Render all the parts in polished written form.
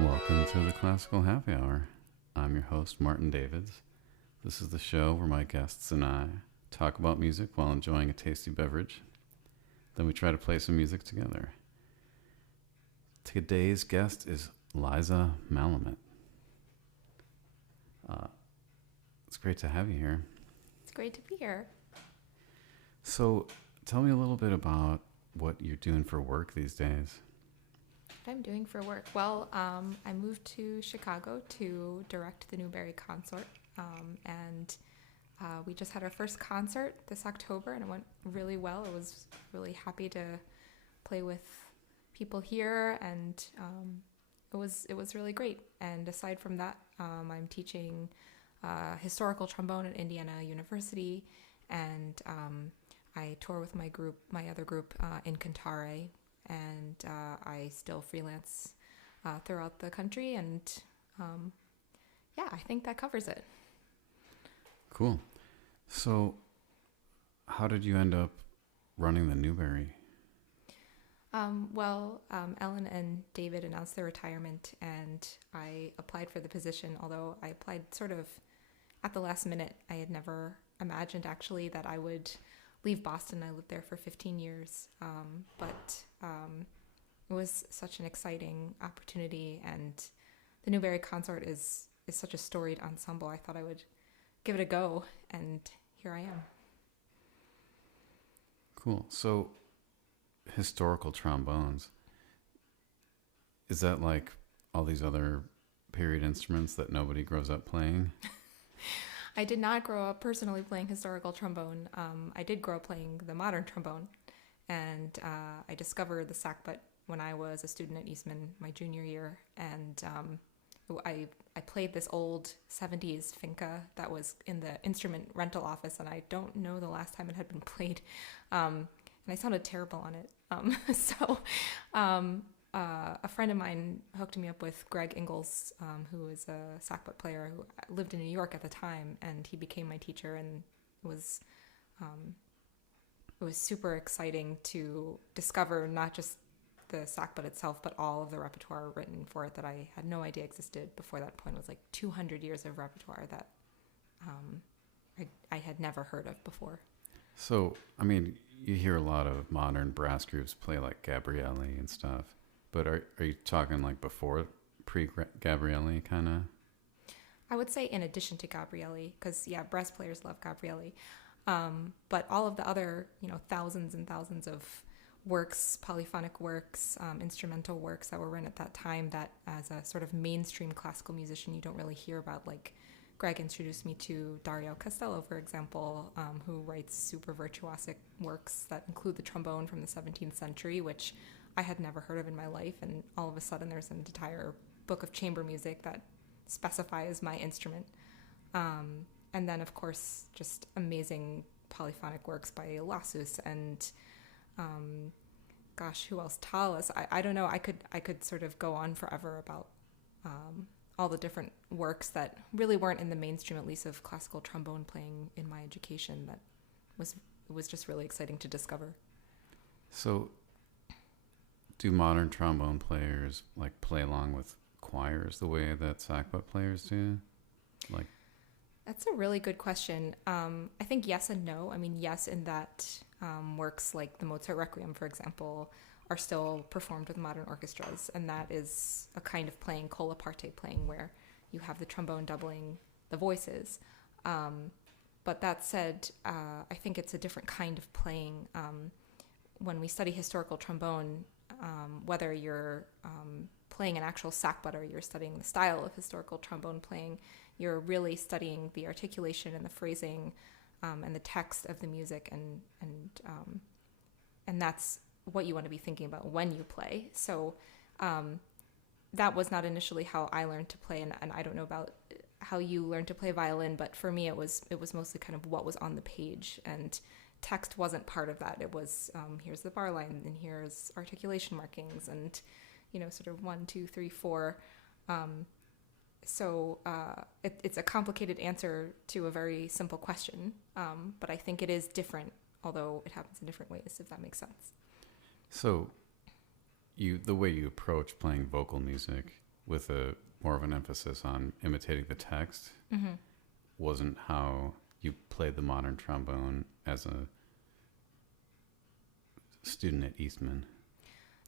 Welcome to the Classical Happy Hour. I'm your host, Martin Davids. This is the show where my guests and I talk about music while enjoying a tasty beverage. Then we try to play some music together. Today's guest is Liza Malamut. It's great to have you here. It's great to be here. So, tell me a little bit about what you're doing for work these days. What I'm doing for work? Well, I moved to Chicago to direct the Newberry Consort, and we just had our first concert this October, and it went really well. I was really happy to play with people here, and it was really great. And aside from that, I'm teaching historical trombone at Indiana University, and I tour with my other group in Cantare, and I still freelance throughout the country, and I think that covers it. Cool. So, how did you end up running the Newberry? Ellen and David announced their retirement, and I applied for the position, although I applied sort of at the last minute. I had never imagined actually that I would leave Boston. I lived there for 15 years, but it was such an exciting opportunity, and the Newberry Consort is such a storied ensemble. I thought I would give it a go, and here I am. Cool. So, historical trombones, is that like all these other period instruments that nobody grows up playing? I did not grow up personally playing historical trombone. I did grow up playing the modern trombone, and I discovered the sackbut when I was a student at Eastman my junior year, and I played this old 70s finca that was in the instrument rental office, and I don't know the last time it had been played, and I sounded terrible on it. A friend of mine hooked me up with Greg Ingalls, who is a sackbut player who lived in New York at the time, and he became my teacher, and it was super exciting to discover not just the sackbut itself, but all of the repertoire written for it that I had no idea existed before that point. It was like 200 years of repertoire that I had never heard of before. So, I mean, you hear a lot of modern brass groups play like Gabrielli and stuff, but are you talking like before, pre-Gabrielli kind of? I would say in addition to Gabrielli, because brass players love Gabrielli, but all of the other, thousands and thousands of works, polyphonic works, instrumental works that were written at that time that as a sort of mainstream classical musician you don't really hear about. Like Greg introduced me to Dario Castello, for example, who writes super virtuosic works that include the trombone from the 17th century, which I had never heard of in my life, and all of a sudden there's an entire book of chamber music that specifies my instrument. And then, of course, just amazing polyphonic works by Lassus and who else? Tallis. I don't know. I could sort of go on forever about all the different works that really weren't in the mainstream, at least of classical trombone playing in my education. That was just really exciting to discover. So, do modern trombone players like play along with choirs the way that sackbut players do? Like, that's a really good question. I think yes and no. I mean, yes, in that works like the Mozart Requiem, for example, are still performed with modern orchestras, and that is a kind of playing, col parte playing, where you have the trombone doubling the voices. But that said, I think it's a different kind of playing. When we study historical trombone, whether you're playing an actual sackbut or you're studying the style of historical trombone playing, you're really studying the articulation and the phrasing and the text of the music, and that's what you want to be thinking about when you play. So that was not initially how I learned to play, and I don't know about how you learned to play violin, but for me it was mostly kind of what was on the page, and text wasn't part of that. It was here's the bar line, and here's articulation markings, and sort of 1, 2, 3, 4. So it's a complicated answer to a very simple question, but I think it is different, although it happens in different ways, if that makes sense. So the way you approach playing vocal music with a more of an emphasis on imitating the text Mm-hmm. wasn't how you played the modern trombone as a student at Eastman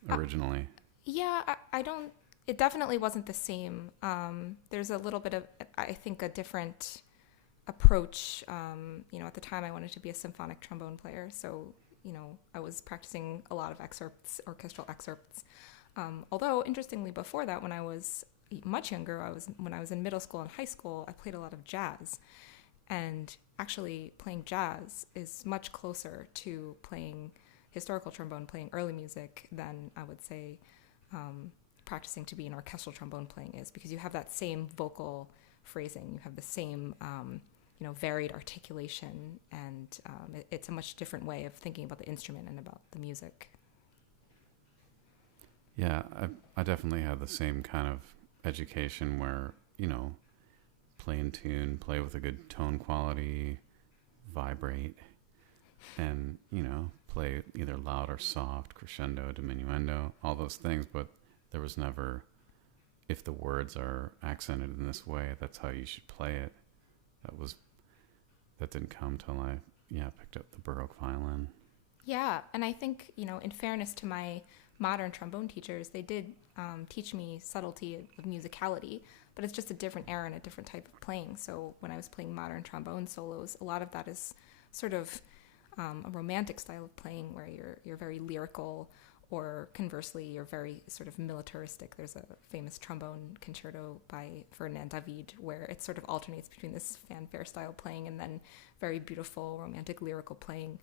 originally. I don't. It definitely wasn't the same. There's a little bit of, I think, a different approach. At the time I wanted to be a symphonic trombone player, so I was practicing a lot of orchestral excerpts. Although interestingly, before that, when I was much younger, when I was in middle school and high school, I played a lot of jazz, and actually playing jazz is much closer to playing historical trombone, playing early music, than I would say practicing to be an orchestral trombone playing is, because you have that same vocal phrasing, you have the same varied articulation, and it's a much different way of thinking about the instrument and about the music. Yeah, I definitely had the same kind of education where, play in tune, play with a good tone quality, vibrate, and, play either loud or soft, crescendo, diminuendo, all those things. But there was never, if the words are accented in this way, that's how you should play it. That didn't come till I picked up the Baroque violin. Yeah, and I think, in fairness to my modern trombone teachers, they did teach me subtlety of musicality, but it's just a different era and a different type of playing. So when I was playing modern trombone solos, a lot of that is sort of a romantic style of playing where you're very lyrical, or conversely, you're very sort of militaristic. There's a famous trombone concerto by Ferdinand David where it sort of alternates between this fanfare style playing and then very beautiful romantic lyrical playing.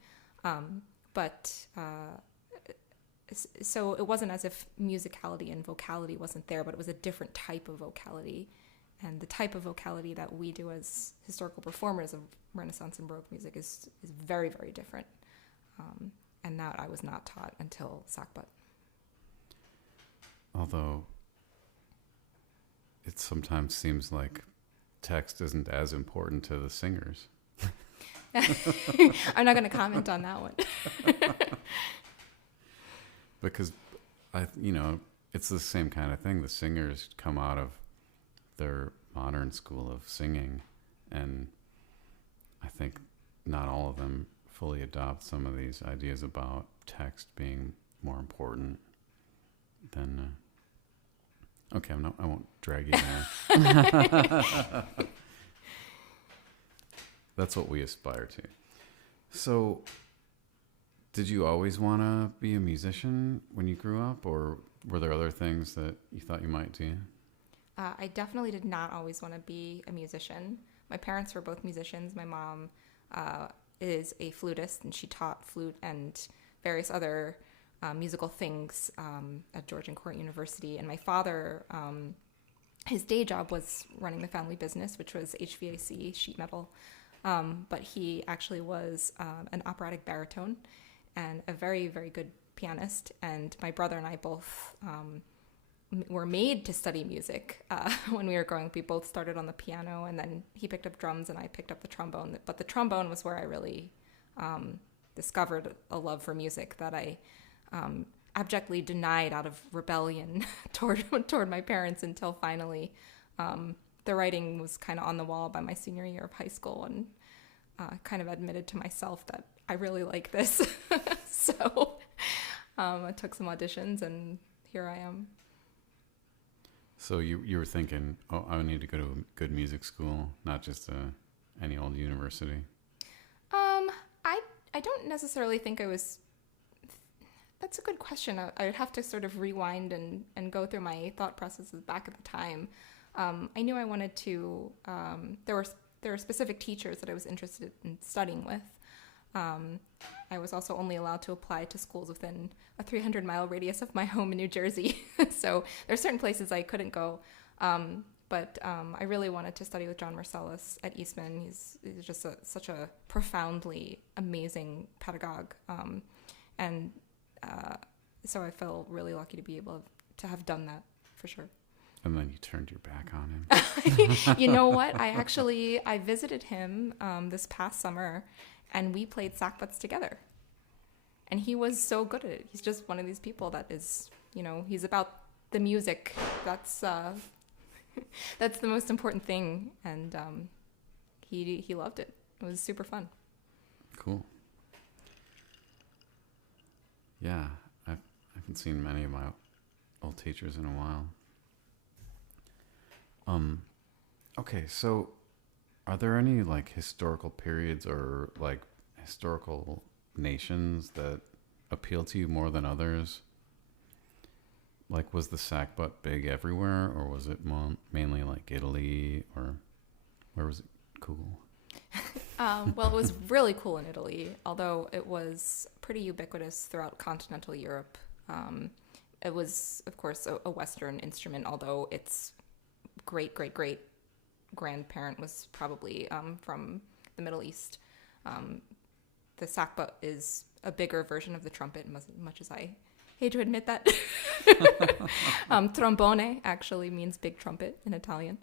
So it wasn't as if musicality and vocality wasn't there, but it was a different type of vocality. And the type of vocality that we do as historical performers of Renaissance and Baroque music is very, very different. And that I was not taught until Sackbut. Although it sometimes seems like text isn't as important to the singers. I'm not going to comment on that one. Because it's the same kind of thing. The singers come out of their modern school of singing, and I think not all of them fully adopt some of these ideas about text being more important than I won't drag you there. That's what we aspire to. So did you always want to be a musician when you grew up, or were there other things that you thought you might do? I definitely did not always want to be a musician. My parents were both musicians. My mom is a flutist, and she taught flute and various other musical things at Georgian Court University. And my father, his day job was running the family business, which was HVAC, sheet metal. But he actually was an operatic baritone and a very, very good pianist. And my brother and I both were made to study music when we were growing up. We both started on the piano, and then he picked up drums and I picked up the trombone. But the trombone was where I really discovered a love for music that I abjectly denied out of rebellion toward my parents, until finally the writing was kind of on the wall by my senior year of high school, and kind of admitted to myself that I really like this. So I took some auditions, and here I am. So you were thinking, oh, I need to go to a good music school, not just any old university? I don't necessarily think I was... That's a good question. I would have to sort of rewind and go through my thought processes back at the time. I knew I wanted to... There were specific teachers that I was interested in studying with. I was also only allowed to apply to schools within a 300-mile radius of my home in New Jersey. So there are certain places I couldn't go. But I really wanted to study with John Marcellus at Eastman. He's just such a profoundly amazing pedagogue. So I felt really lucky to be able to have done that, for sure. And then you turned your back on him. You know what? I visited him this past summer, and we played sackbuts together. And he was so good at it. He's just one of these people that is, he's about the music. That's that's the most important thing, and he loved it. It was super fun. Cool. Yeah, I haven't seen many of my old teachers in a while. Okay, so are there any like historical periods or like historical nations that appeal to you more than others? Like, was the sackbut big everywhere, or was it mainly like Italy, or where was it cool? Well, it was really cool in Italy, although it was pretty ubiquitous throughout continental Europe. It was, of course, a Western instrument, although its great grandparent was probably from the Middle East. The sackbut is a bigger version of the trumpet, much as I hate to admit that. Trombone actually means big trumpet in Italian.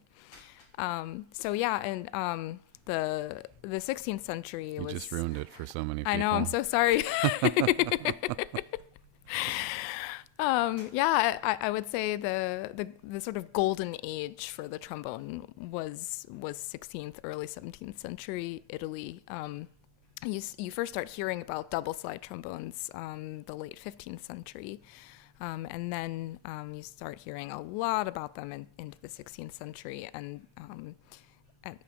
So yeah, and the 16th century You just ruined it for so many people. I know, I'm so sorry. Yeah, I would say the sort of golden age for the trombone was 16th, early 17th century Italy. You first start hearing about double slide trombones the late 15th century, and then you start hearing a lot about them into the 16th century, and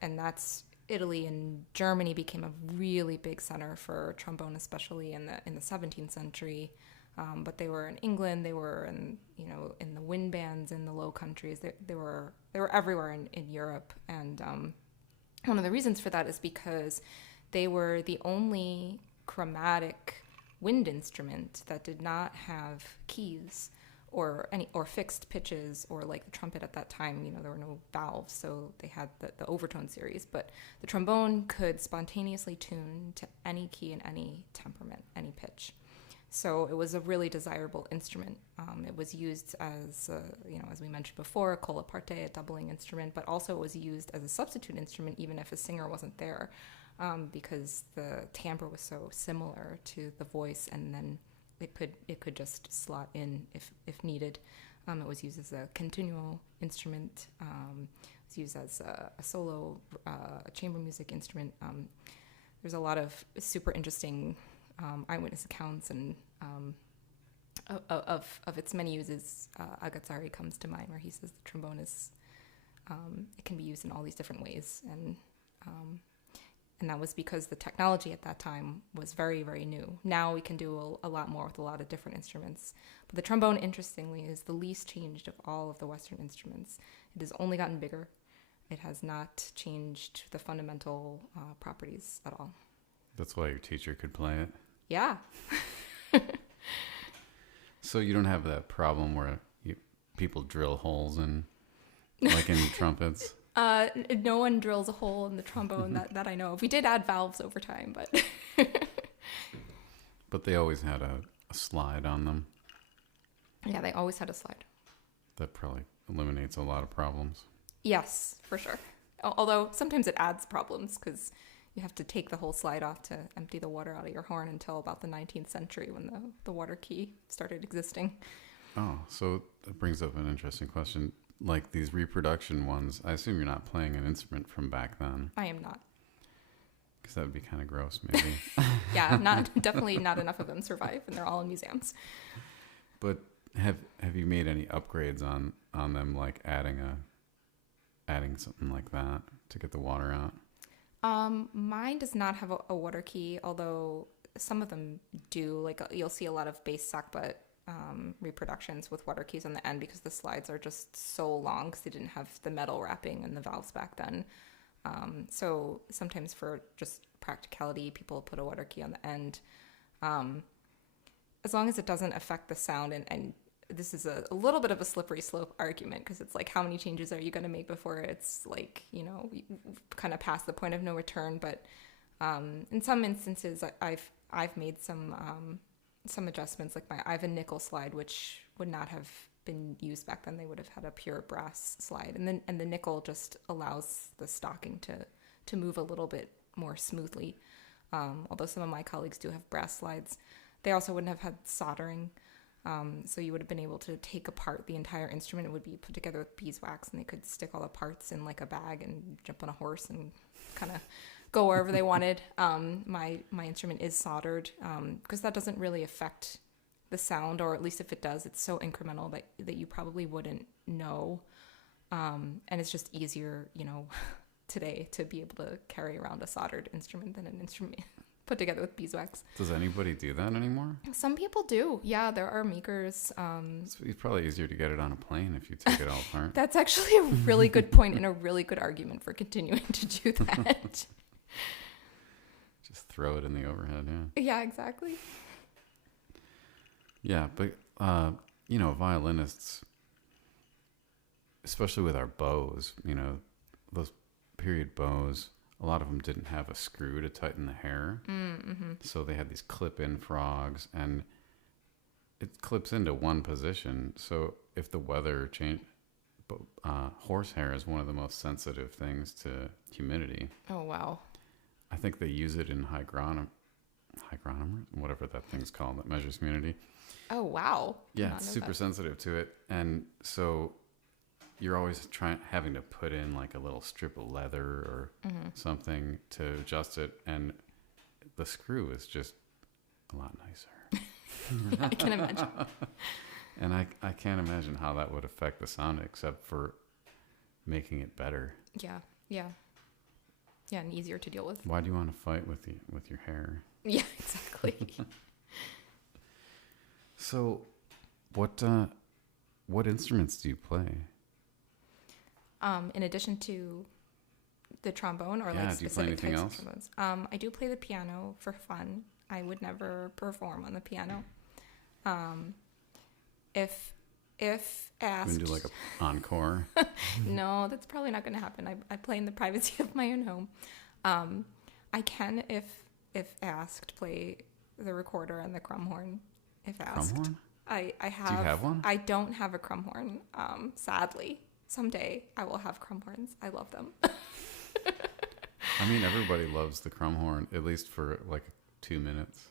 that's Italy and Germany became a really big center for trombone, especially in the 17th century. But they were in England, they were in the wind bands in the Low Countries. They were everywhere in Europe, and one of the reasons for that is because they were the only chromatic wind instrument that did not have keys or fixed pitches, or like the trumpet at that time, there were no valves, so they had the overtone series. But the trombone could spontaneously tune to any key and any temperament, any pitch. So it was a really desirable instrument. It was used as, as we mentioned before, a colla parte, a doubling instrument, but also it was used as a substitute instrument even if a singer wasn't there, because the timbre was so similar to the voice, and then it could just slot in if needed. It was used as a continuo instrument. It was used as a solo chamber music instrument. There's a lot of super interesting eyewitness accounts and of its many uses. Agazzari comes to mind, where he says the trombone is it can be used in all these different ways, and that was because the technology at that time was very, very new. Now we can do a lot more with a lot of different instruments, but the trombone, interestingly, is the least changed of all of the Western instruments. It has only gotten bigger. It has not changed the fundamental properties at all. That's why your teacher could play it. Yeah. So you don't have that problem where people drill holes in trumpets? No one drills a hole in the trombone that I know of. We did add valves over time, but... But they always had a slide on them. Yeah, they always had a slide. That probably eliminates a lot of problems. Yes, for sure. Although sometimes it adds problems, because you have to take the whole slide off to empty the water out of your horn until about the 19th century, when the water key started existing. Oh, so that brings up an interesting question. Like these reproduction ones, I assume you're not playing an instrument from back then. I am not. Because that would be kind of gross, maybe. Yeah, definitely not enough of them survive, and they're all in museums. But have you made any upgrades on them, like adding something like that to get the water out? Mine does not have a water key, although some of them do. Like you'll see a lot of bass sackbut reproductions with water keys on the end, because the slides are just so long, because they didn't have the metal wrapping and the valves back then. So sometimes for just practicality, people put a water key on the end, as long as it doesn't affect the sound. And this is a little bit of a slippery slope argument, because it's like, how many changes are you going to make before it's like, kind of past the point of no return. But in some instances, I've made some adjustments. Like I have a nickel slide, which would not have been used back then. They would have had a pure brass slide, and the nickel just allows the stocking to move a little bit more smoothly. Although some of my colleagues do have brass slides, they also wouldn't have had soldering. So you would have been able to take apart the entire instrument. It would be put together with beeswax, and they could stick all the parts in like a bag and jump on a horse and kind of go wherever they wanted. My instrument is soldered because that doesn't really affect the sound, or at least if it does, it's so incremental that you probably wouldn't know. And it's just easier, today to be able to carry around a soldered instrument than an instrument put together with beeswax. Does anybody do that anymore? Some people do. Yeah, there are makers. It's probably easier to get it on a plane if you take it all apart. That's actually a really good point and a really good argument for continuing to do that. Just throw it in the overhead, yeah. Yeah, exactly. Yeah, but, violinists, especially with our bows, those period bows, a lot of them didn't have a screw to tighten the hair. Mm-hmm. So they had these clip-in frogs, and it clips into one position. So if the weather changed, horsehair is one of the most sensitive things to humidity. Oh, wow. I think they use it in hygronomer, whatever that thing's called that measures humidity. Oh, wow. Yeah, it's super sensitive to it. And so you're always having to put in like a little strip of leather or something to adjust it. And the screw is just a lot nicer. I can imagine. And I can't imagine how that would affect the sound except for making it better. Yeah, yeah. Yeah, and easier to deal with. Why do you want to fight with your hair? Yeah, exactly. So, what instruments do you play? In addition to the trombone, or do you play anything else? I do play the piano for fun. I would never perform on the piano. If asked, you can do like an encore. No, that's probably not going to happen. I play in the privacy of my own home. I can, if asked, play the recorder and the crumhorn. If asked, crumhorn? I have. Do you have one? I don't have a crumhorn. Sadly, someday I will have crumhorns. I love them. I mean, everybody loves the crumhorn, at least for like 2 minutes.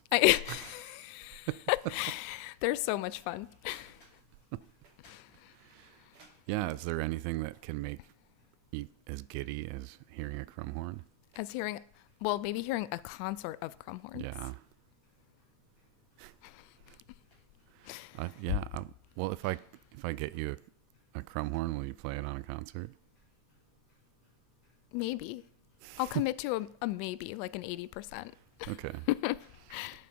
They're so much fun. Yeah, is there anything that can make you as giddy as hearing a crumhorn? Maybe hearing a consort of crumhorns. Yeah. Well, if I get you a crumhorn, will you play it on a concert? Maybe. I'll commit to a maybe, like an 80%. Okay.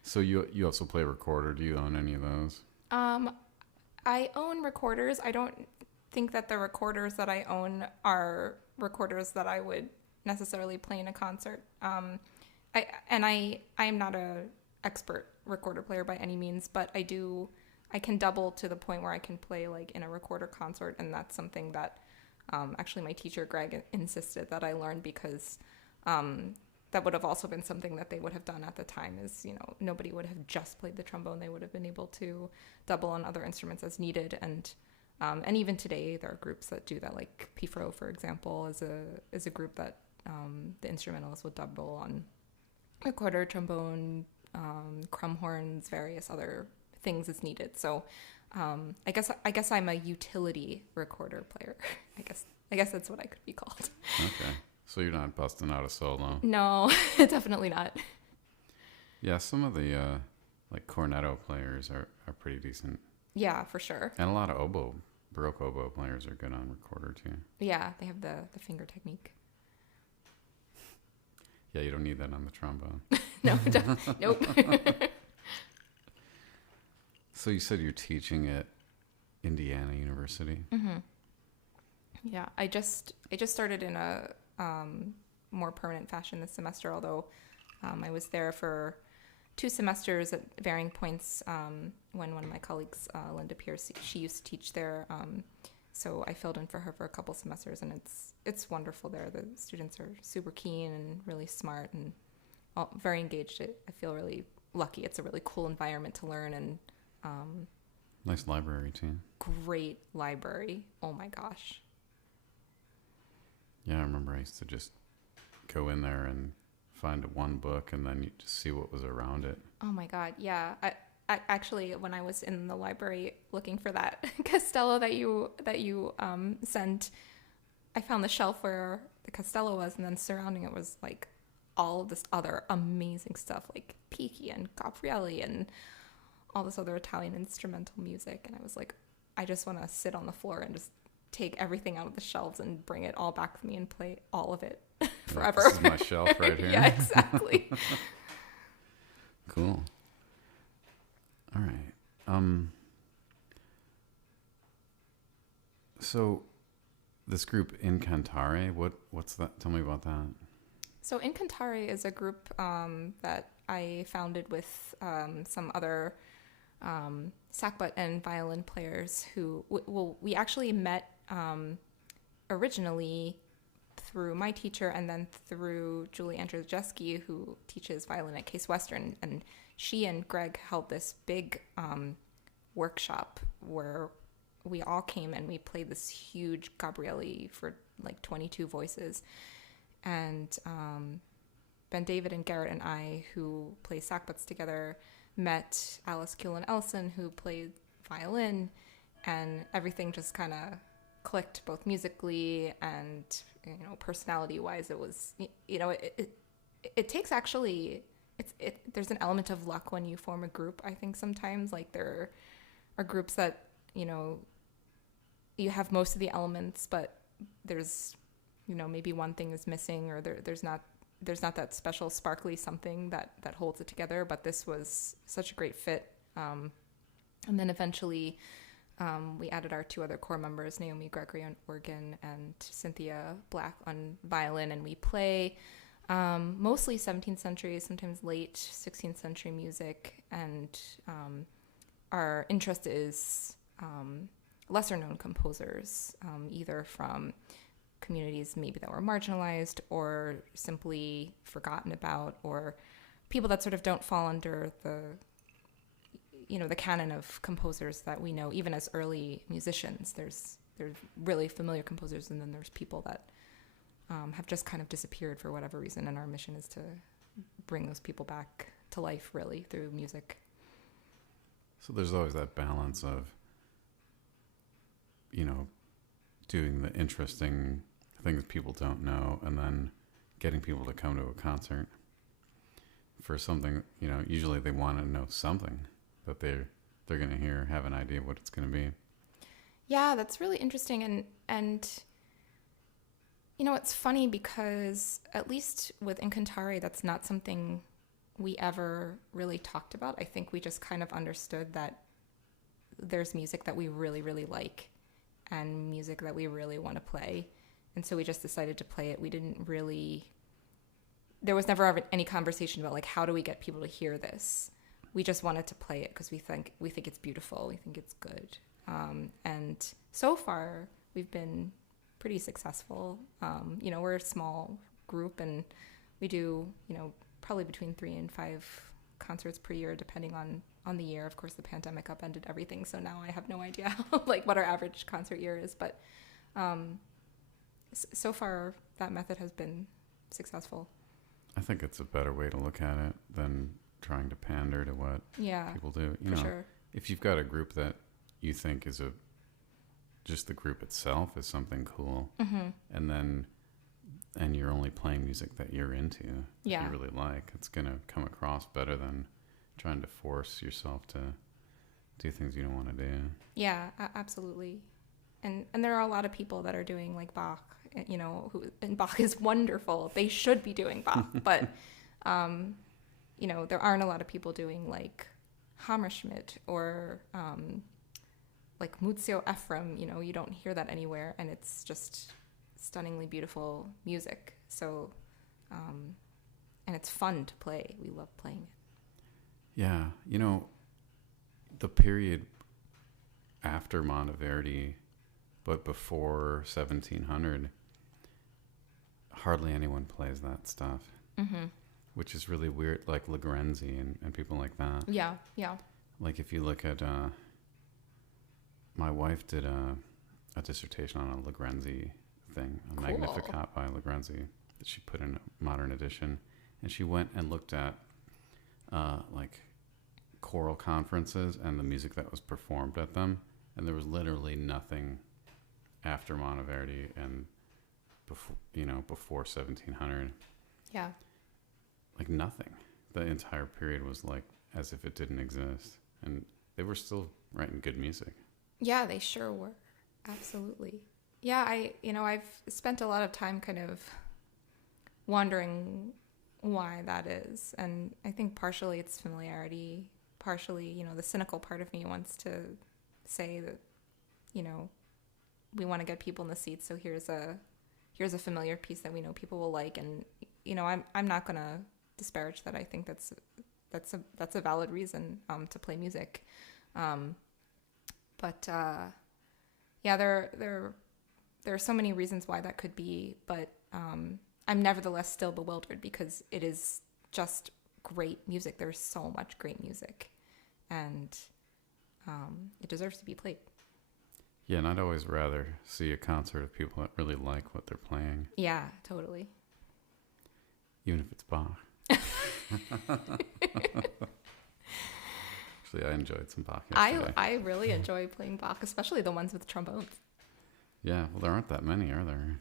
So you also play recorder. Do you own any of those? I own recorders. I don't think that the recorders that I own are recorders that I would necessarily play in a concert. I'm not a expert recorder player by any means, but I can double to the point where I can play like in a recorder concert, and that's something that actually my teacher Greg insisted that I learn, because that would have also been something that they would have done at the time. Is nobody would have just played the trombone; they would have been able to double on other instruments as needed, and even today there are groups that do that, like PFRO, for example, is a group that the instrumentalists would double on recorder, trombone, crumhorns, various other things as needed. So I guess I'm a utility recorder player. I guess that's what I could be called. Okay. So you're not busting out a solo? No, definitely not. Yeah, some of the like cornetto players are pretty decent. Yeah, for sure. And a lot of Baroque oboe players are good on recorder too. Yeah, they have the finger technique. Yeah, you don't need that on the trombone. No, nope. So you said you're teaching at Indiana University? Mm-hmm. Yeah, I just started in a more permanent fashion this semester, although I was there for 2 semesters at varying points when one of my colleagues, Linda Pierce, she used to teach there. So I filled in for her for a couple semesters, and it's wonderful there. The students are super keen and really smart and very engaged. I feel really lucky. It's a really cool environment to learn, and nice library too. Great library. Oh my gosh. Yeah, I remember I used to just go in there and find one book and then you just see what was around it. Oh my God. Yeah. Actually, when I was in the library looking for that Castello that you sent, I found the shelf where the Castello was, and then surrounding it was like all of this other amazing stuff, like Pichi and Gabrielli and all this other Italian instrumental music. And I was like, I just want to sit on the floor and just take everything out of the shelves and bring it all back with me and play all of it forever. This is my shelf right here. Yeah, exactly. Cool. All right. So this group Incantare, what's that? Tell me about that. So Incantare is a group that I founded with some other sackbut and violin players who, we actually met originally through my teacher and then through Julie Andrzejewski, who teaches violin at Case Western. And she and Greg held this big workshop where we all came and we played this huge Gabrielli for like 22 voices. And Ben David and Garrett and I, who play sackbuts together, met Alice Kulin-Elson, who played violin, and everything just kind of clicked, both musically and, you know, personality-wise. It was, you know, it takes actually, there's an element of luck when you form a group. I think sometimes, like, there are groups that, you know, you have most of the elements, but there's, you know, maybe one thing is missing, or there's not that special sparkly something that holds it together. But this was such a great fit. And then eventually we added our two other core members, Naomi Gregory on organ and Cynthia Black on violin. And we play mostly 17th century, sometimes late 16th century music. And our interest is lesser known composers, either from communities maybe that were marginalized or simply forgotten about, or people that sort of don't fall under the, you know, the canon of composers that we know, even as early musicians. There's really familiar composers, and then there's people that have just kind of disappeared for whatever reason, and our mission is to bring those people back to life, really, through music. So there's always that balance of, you know, doing the interesting things people don't know, and then getting people to come to a concert for something, you know, usually they want to know something that they're going to hear, have an idea of what it's going to be. Yeah, that's really interesting. And you know, it's funny because at least with Incantare, that's not something we ever really talked about. I think we just kind of understood that there's music that we really, really like and music that we really want to play. And so we just decided to play it. We didn't really, there was never ever any conversation about, like, how do we get people to hear this? We just wanted to play it because we think it's beautiful. We think it's good. And so far we've been pretty successful. You know, we're a small group and we do, you know, probably between 3 and 5 concerts per year, depending on the year. Of course, the pandemic upended everything, so now I have no idea like what our average concert year is. But so far, that method has been successful. I think it's a better way to look at it than trying to pander to what people do. You know, sure. If you've got a group that you think is just the group itself is something cool, and you're only playing music that you're into, that you really like, it's going to come across better than trying to force yourself to do things you don't want to do. Yeah, absolutely. And there are a lot of people that are doing like Bach, you know, and Bach is wonderful. They should be doing Bach, but you know, there aren't a lot of people doing like Hammerschmidt or like Muzio Ephraim. You know, you don't hear that anywhere, and it's just stunningly beautiful music. So, and it's fun to play. We love playing it. Yeah, you know, the period after Monteverdi, but before 1700, hardly anyone plays that stuff, which is really weird, like Legrenzi and people like that. Yeah. Like if you look at, my wife did a dissertation on a Legrenzi thing, a Magnificat by Legrenzi that she put in a modern edition, and she went and looked at like choral conferences and the music that was performed at them, and there was literally nothing after Monteverdi and before 1700. Yeah. Like nothing. The entire period was like as if it didn't exist, and they were still writing good music. Yeah, they sure were. Absolutely. Yeah, I've spent a lot of time kind of wondering why that is. And I think partially it's familiarity, partially, the cynical part of me wants to say that, we want to get people in the seats. So here's a familiar piece that we know people will like. And, I'm not going to disparage that. I think that's a valid reason to play music. But there are so many reasons why that could be, but I'm nevertheless still bewildered because it is just great music. There's so much great music, and it deserves to be played. Yeah, and I'd always rather see a concert of people that really like what they're playing. Yeah, totally. Even if it's Bach. Actually, I enjoyed some Bach yesterday. I really enjoy playing Bach, especially the ones with trombones. Yeah, well, there aren't that many, are there?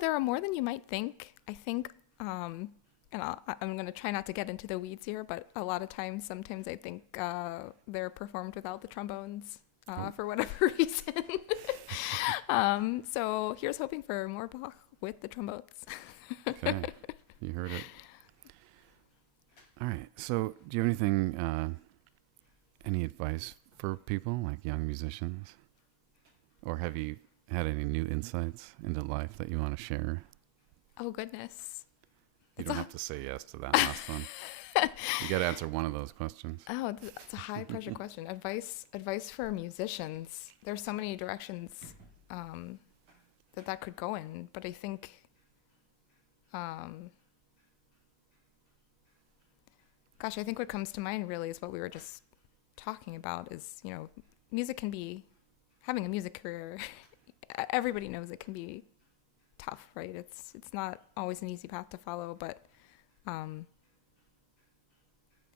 There are more than you might think. I think, and I'm going to try not to get into the weeds here, but a lot of times, sometimes I think they're performed without the trombones for whatever reason. So here's hoping for more Bach with the trombones. Okay, you heard it. All right, so do you have anything, any advice for people, like young musicians? Or have you had any new insights into life that you want to share? Oh, goodness. You don't have to say yes to that last one. You got to answer one of those questions. Oh, that's a high pressure question. Advice for musicians. There's so many directions that could go in, but I think I think what comes to mind really is what we were just talking about is, music can be, having a music career, everybody knows it can be tough, right? It's not always an easy path to follow, but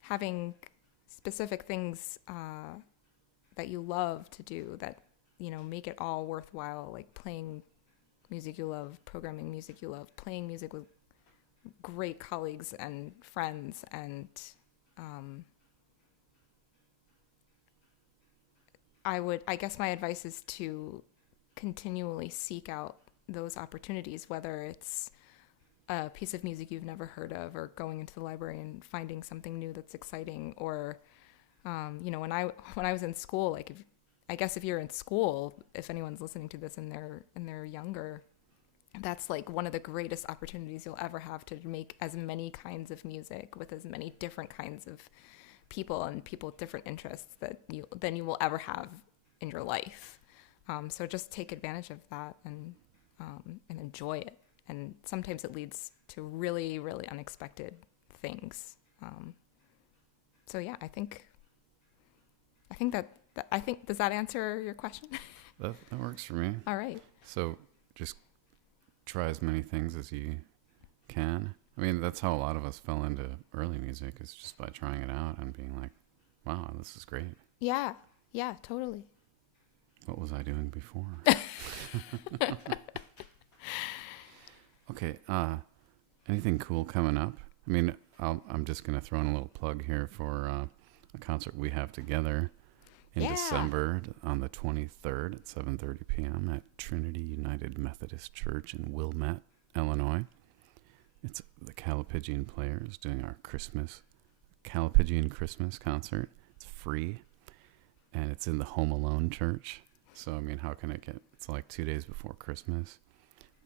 having specific things that you love to do that, make it all worthwhile, like playing music you love, programming music you love, playing music with great colleagues and friends, and I guess my advice is to continually seek out those opportunities, whether it's a piece of music you've never heard of, or going into the library and finding something new that's exciting, or when I was in school, like if you're in school, if anyone's listening to this and they're younger, that's like one of the greatest opportunities you'll ever have to make as many kinds of music with as many different kinds of people and people with different interests than you will ever have in your life. So just take advantage of that and enjoy it. And sometimes it leads to really, really unexpected things. So yeah, I think does that answer your question? That works for me. All right. So just try as many things as you can. I mean, that's how a lot of us fell into early music, is just by trying it out and being like, wow, this is great. Yeah, totally. What was I doing before? Okay, anything cool coming up? I mean, I'm just going to throw in a little plug here for a concert we have together in December on the 23rd at 7:30 p.m. at Trinity United Methodist Church in Wilmette, Illinois. It's the Callipygian Players doing our Callipygian Christmas concert. It's free, and it's in the Home Alone Church. So, I mean, how can it get... It's like 2 days before Christmas.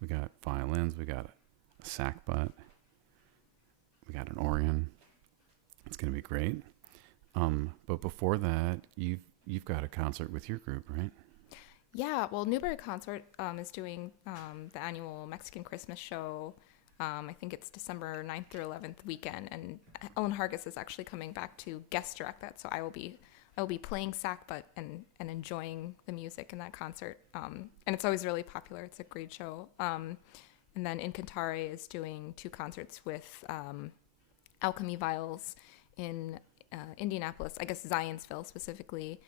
We got violins, we got a sackbut, we got an organ. It's going to be great. But before that, you've got a concert with your group, right? Yeah, well, Newberry Consort is doing the annual Mexican Christmas show. I think it's December 9th through 11th weekend, and Ellen Hargis is actually coming back to guest direct that, so I will be playing sackbut and enjoying the music in that concert. And it's always really popular. It's a great show. And then Incantare is doing 2 concerts with Alchemy Viols in Indianapolis, I guess Zionsville specifically,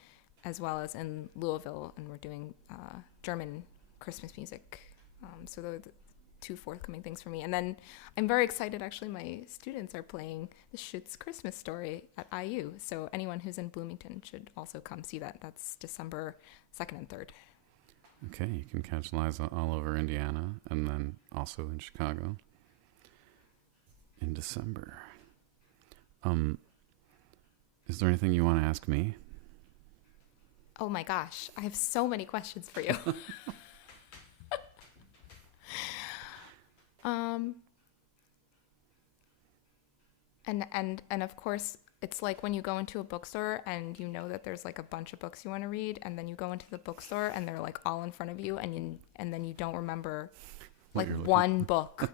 as well as in Louisville, and we're doing German Christmas music. So those are the two forthcoming things for me. And then I'm very excited, actually, my students are playing the Schuetz Christmas Story at IU. So anyone who's in Bloomington should also come see that. That's December 2nd and 3rd. Okay, you can catch Liza all over Indiana and then also in Chicago in December. Is there anything you want to ask me? Oh my gosh, I have so many questions for you. And of course, it's like when you go into a bookstore and you know that there's like a bunch of books you want to read, and then you go into the bookstore and they're like all in front of you, and then you don't remember like one book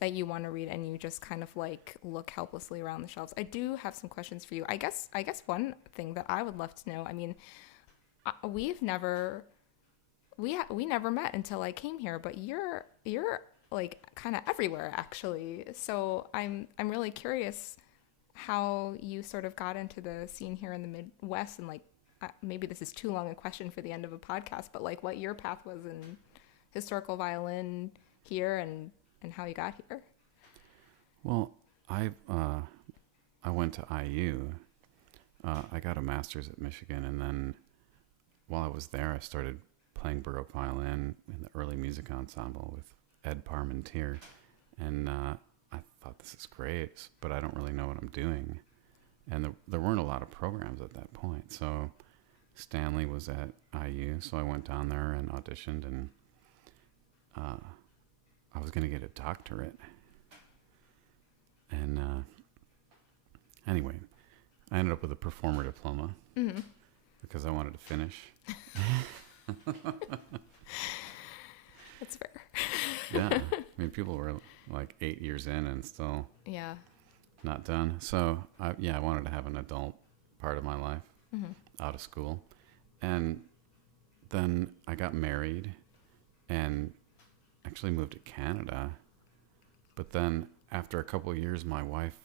that you want to read, and you just kind of like look helplessly around the shelves. I do have some questions for you. I guess one thing that I would love to know, I mean, we never met until I came here, but you're like kind of everywhere actually. So I'm really curious how you sort of got into the scene here in the Midwest, and like maybe this is too long a question for the end of a podcast, but like what your path was in historical violin here and how you got here. Well, I went to IU. I got a master's at Michigan, and then while I was there, I started playing Baroque violin in the early music ensemble with Ed Parmentier, and I thought, this is great, but I don't really know what I'm doing. And there weren't a lot of programs at that point. So Stanley was at IU, so I went down there and auditioned, and I was going to get a doctorate. And anyway, I ended up with a performer diploma because I wanted to finish. That's fair. Yeah. I mean, people were like 8 years in and still not done. So, I wanted to have an adult part of my life out of school. And then I got married and actually moved to Canada. But then after a couple of years, my wife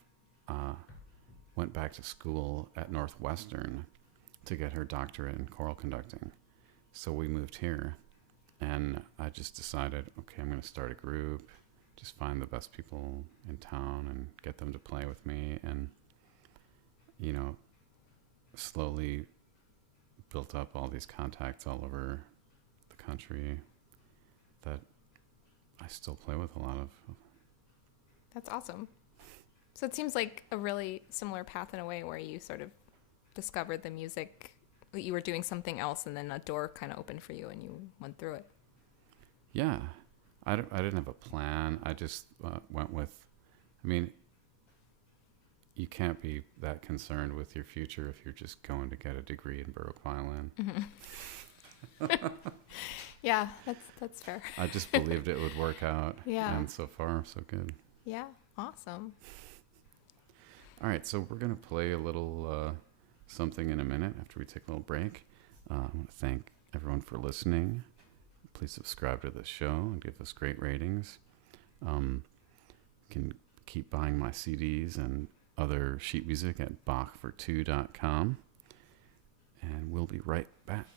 went back to school at Northwestern to get her doctorate in choral conducting. So we moved here. And I just decided, okay, I'm going to start a group, just find the best people in town and get them to play with me. And, you know, slowly built up all these contacts all over the country that I still play with a lot of. That's awesome. So it seems like a really similar path in a way, where you sort of discovered the music, that you were doing something else, and then a door kind of opened for you and you went through it. Yeah. I didn't have a plan. I just went with, I mean, you can't be that concerned with your future if you're just going to get a degree in Baroque violin. Mm-hmm. Yeah, that's fair. I just believed it would work out. Yeah. And so far, so good. Yeah, awesome. All right, so we're going to play a little something in a minute after we take a little break. I want to thank everyone for listening. Please subscribe to the show and give us great ratings. You can keep buying my CDs and other sheet music at bachfor2.com. And we'll be right back.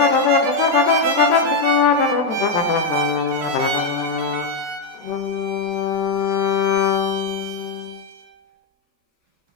Thank you.